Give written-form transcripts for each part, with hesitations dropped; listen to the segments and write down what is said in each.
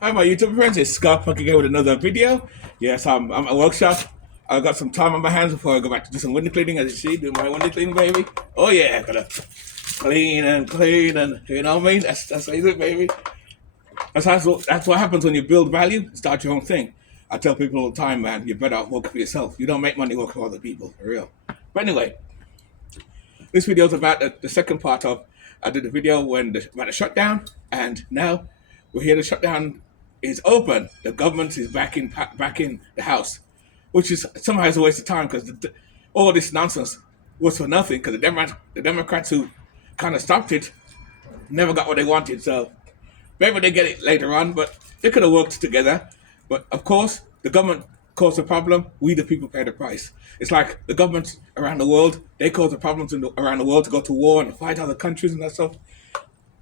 Hi, my YouTube friends. It's Scott back again with another video. Yes, I'm at workshop. I got some time on my hands before I go back to do some window cleaning. As you see, doing my window cleaning, baby. Oh yeah, gotta clean and you know what I mean. That's how you do it, baby. That's what happens when you build value. Start your own thing. I tell people all the time, man. You better work for yourself. You don't make money work for other people, for real. But anyway, this video is about the second part of. I did a video about the shutdown, and now we're here. The shutdown is open. The government is back in the house, which is somehow is a waste of time because all this nonsense was for nothing. Because the Democrats who kind of stopped it never got what they wanted. So maybe they get it later on, but they could have worked together. But of course, the government caused the problem. We, the people, pay the price. It's like the governments around the world, they cause the problems around the world to go to war and fight other countries and that stuff.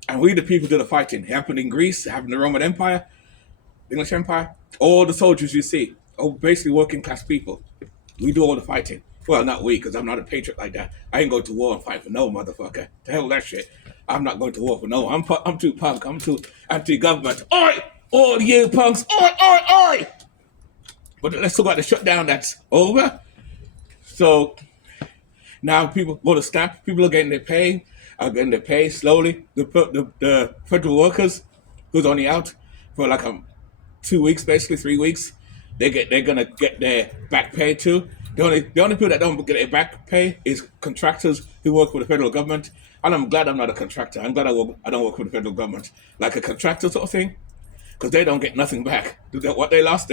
And we, the people, do the fighting. It happened in Greece, it happened in the Roman Empire, the English Empire. All the soldiers you see are basically working class people. We do all the fighting. Well, not we, because I'm not a patriot like that. I ain't going to war and fight for no motherfucker. To hell with that shit. I'm not going to war for no. I'm too punk. I'm too anti-government. Oi! All you punks. Oi, oi, oi! But let's talk about the shutdown that's over. So now people go to snap. People are getting their pay slowly. The federal workers who's only out for like 2 weeks, basically 3 weeks, they're gonna get their back pay too. The only people that don't get their back pay is contractors who work for the federal government. And I'm glad I'm not a contractor. I'm glad I don't work for the federal government like a contractor sort of thing, because they don't get nothing back. What they lost,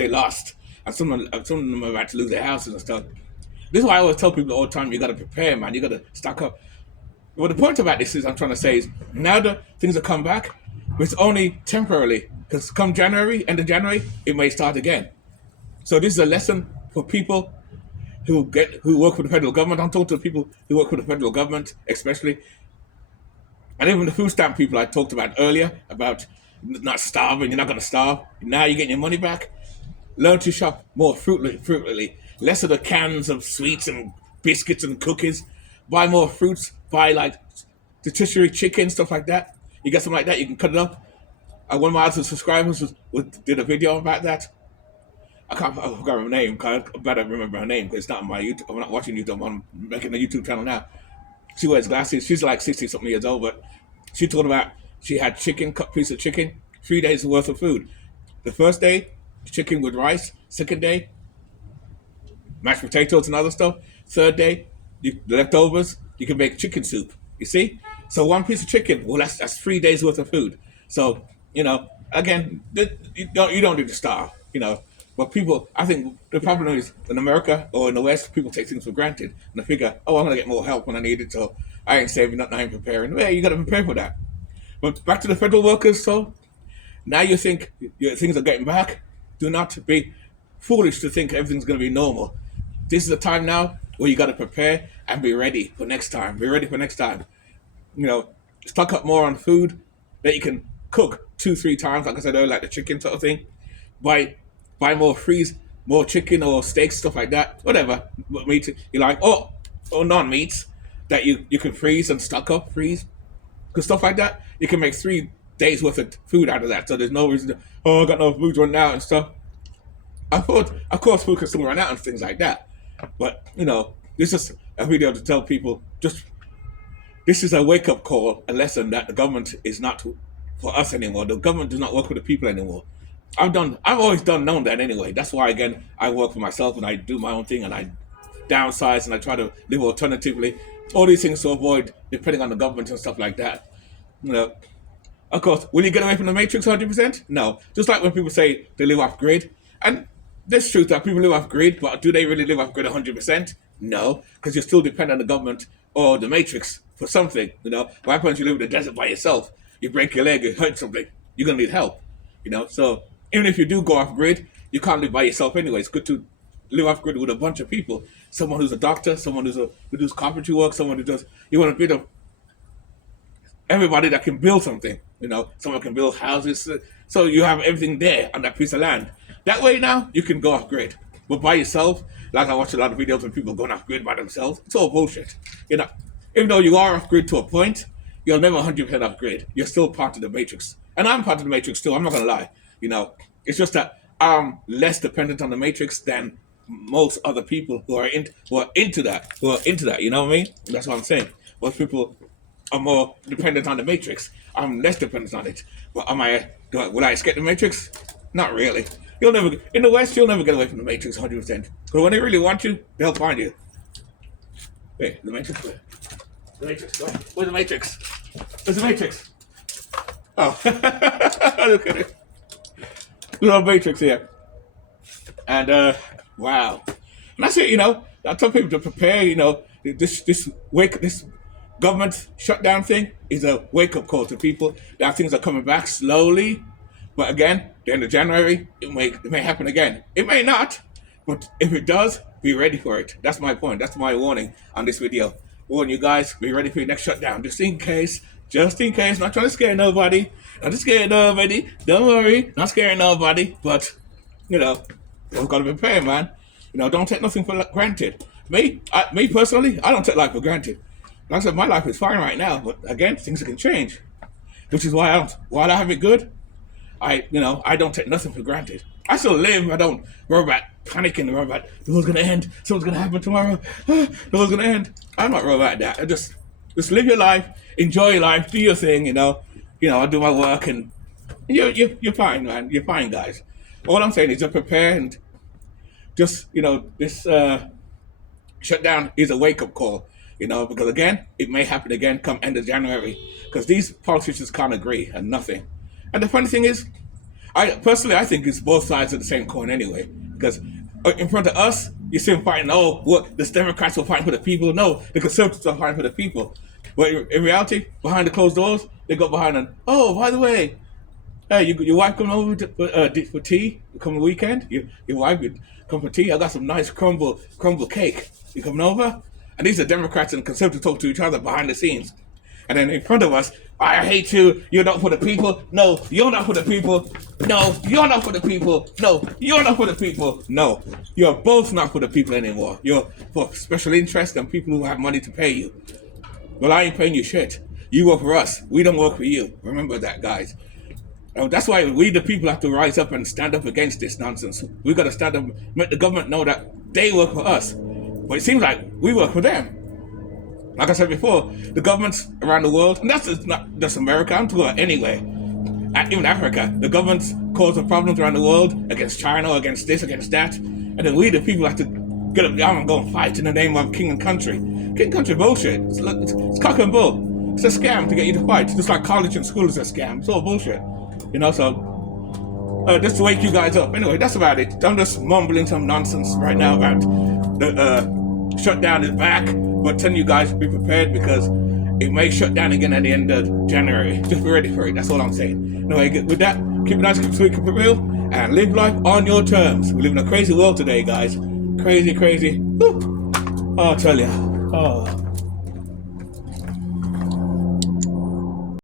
and some of them are about to lose their houses and stuff. This is why I always tell people all the time: you got to prepare, man. You got to stock up. Well, the point about this is I'm trying to say is now that things have come back, but it's only temporarily. Because come January, end of January, it may start again. So this is a lesson for people who work for the federal government. I'm talking to people who work for the federal government, especially, and even the food stamp people I talked about earlier about not starving. You're not going to starve. Now you're getting your money back. Learn to shop more fruitfully. Less of the cans of sweets and biscuits and cookies. Buy more fruits. Buy like rotisserie chicken, stuff like that. You get something like that, you can cut it up. One of my other subscribers did a video about that. I forgot her name. I better remember her name because it's not on my YouTube. I'm not watching YouTube. I'm making a YouTube channel now. She wears glasses. She's like 60 something years old, but she told about she had cut piece of chicken, 3 days worth of food. The first day, chicken with rice. Second day, mashed potatoes and other stuff. Third day, the leftovers, you can make chicken soup. You see? So one piece of chicken, well, that's 3 days worth of food. So, again, you don't need to starve, But people, I think the problem is in America or in the West, people take things for granted. And they figure, oh, I'm going to get more help when I need it, so I ain't saving nothing, I ain't preparing. Well, you got to prepare for that. But back to the federal workers, so now you think things are getting back. Do not be foolish to think everything's going to be normal. This is the time now where you got to prepare and be ready for next time. Be ready for next time. You know, stock up more on food that you can cook 2, 3 times, like I said earlier, like the chicken sort of thing. Buy, buy more freeze, more chicken or steak, stuff like that. Whatever meat you like, or non-meats that you can freeze and stock up, freeze, because stuff like that you can make 3 days worth of food out of that. So there's no reason to, I got no food running out and stuff. I thought, of course, food can still run out and things like that. But this is a video to tell people just this is a wake up call, a lesson that the government is not for us anymore. The government does not work for the people anymore. I've always known that anyway. That's why again I work for myself and I do my own thing and I downsize and I try to live alternatively. All these things to avoid depending on the government and stuff like that. You know, of course, will you get away from the matrix 100%? No. Just like when people say they live off grid, and there's truth that people live off grid, but do they really live off grid 100%? No, because you still depend on the government or the matrix for something. What happens if you live in the desert by yourself? You break your leg, you hurt something, you're gonna need help. So even if you do go off grid, you can't live by yourself anyway. It's good to live off grid with a bunch of people. Someone who's a doctor, someone who does carpentry work, someone who does. You want a bit of everybody that can build something. Someone can build houses. So you have everything there on that piece of land. That way now you can go off grid. But by yourself, like I watch a lot of videos of people going off grid by themselves, it's all bullshit. Even though you are off grid to a point, you're never 100% off grid. You're still part of the matrix. And I'm part of the matrix too, I'm not going to lie. You know, it's just that I'm less dependent on the Matrix than most other people who are into that. You know what I mean? That's what I'm saying. Most people are more dependent on the Matrix. I'm less dependent on it. But will I escape the Matrix? Not really. You'll never in the West. You'll never get away from the Matrix 100%. But when they really want you, they'll find you. Wait, the Matrix. Where? The Matrix. Where's the Matrix? Where's the Matrix? Oh, look at it. Little Matrix here. And wow. And that's it. You know, I tell people to prepare. You know, this government shutdown thing is a wake up call to people that things are coming back slowly. But again, the end of January, it may happen again. It may not, but if it does, be ready for it. That's my point. That's my warning on this video. Warn you guys, be ready for your next shutdown, just in case. Just in case. Not trying to scare nobody. Not to scare nobody. Don't worry, not scaring nobody. But you know, we've got to be prepared, man. You know, don't take nothing for granted. Me personally, I don't take life for granted. Like I said, my life is fine right now, but again, things can change. Which is why while I have it good, I don't take nothing for granted. I still live. I don't worry about panicking, worry about the world's gonna end, something's gonna happen tomorrow, the world's gonna end. I'm not worried about that. I just live your life, enjoy your life, do your thing. I do my work, and you're fine, man. You're fine, guys. All I'm saying is just prepare, and just this shutdown is a wake up call. Because again, it may happen again come end of January, because these politicians can't agree and nothing. And the funny thing is, I think it's both sides of the same coin anyway. Because in front of us, you see them fighting, the Democrats are fighting for the people. No, the Conservatives are fighting for the people. But in reality, behind the closed doors, they go behind and, by the way, hey, your wife coming over for tea? Coming weekend? Your wife come for tea? I got some nice crumble cake. You coming over? And these are Democrats and Conservatives talk to each other behind the scenes. And then in front of us, I hate you. You're not for the people. No, you're not for the people. No, you're not for the people. No, you're not for the people. No, you're both not for the people anymore. You're for special interests and people who have money to pay you. Well, I ain't paying you shit. You work for us. We don't work for you. Remember that, guys. That's why we, the people, have to rise up and stand up against this nonsense. We got to stand up, make the government know that they work for us. But it seems like we work for them. Like I said before, the governments around the world, and that's not just America, I'm talking about anywhere, and even Africa, the governments cause the problems around the world against China, against this, against that, and then we, the people, have to get up down and go and fight in the name of king and country. King and country bullshit. It's cock and bull. It's a scam to get you to fight. Just like college and school is a scam. It's all bullshit. Just to wake you guys up. Anyway, that's about it. I'm just mumbling some nonsense right now about the shutdown is back. But telling you guys to be prepared, because it may shut down again at the end of January. Just be ready for it. That's all I'm saying. Anyway, with that, keep it nice, keep it sweet, keep it real, and live life on your terms. We live in a crazy world today, guys. Crazy. Woo. Oh, I'll tell ya. Oh.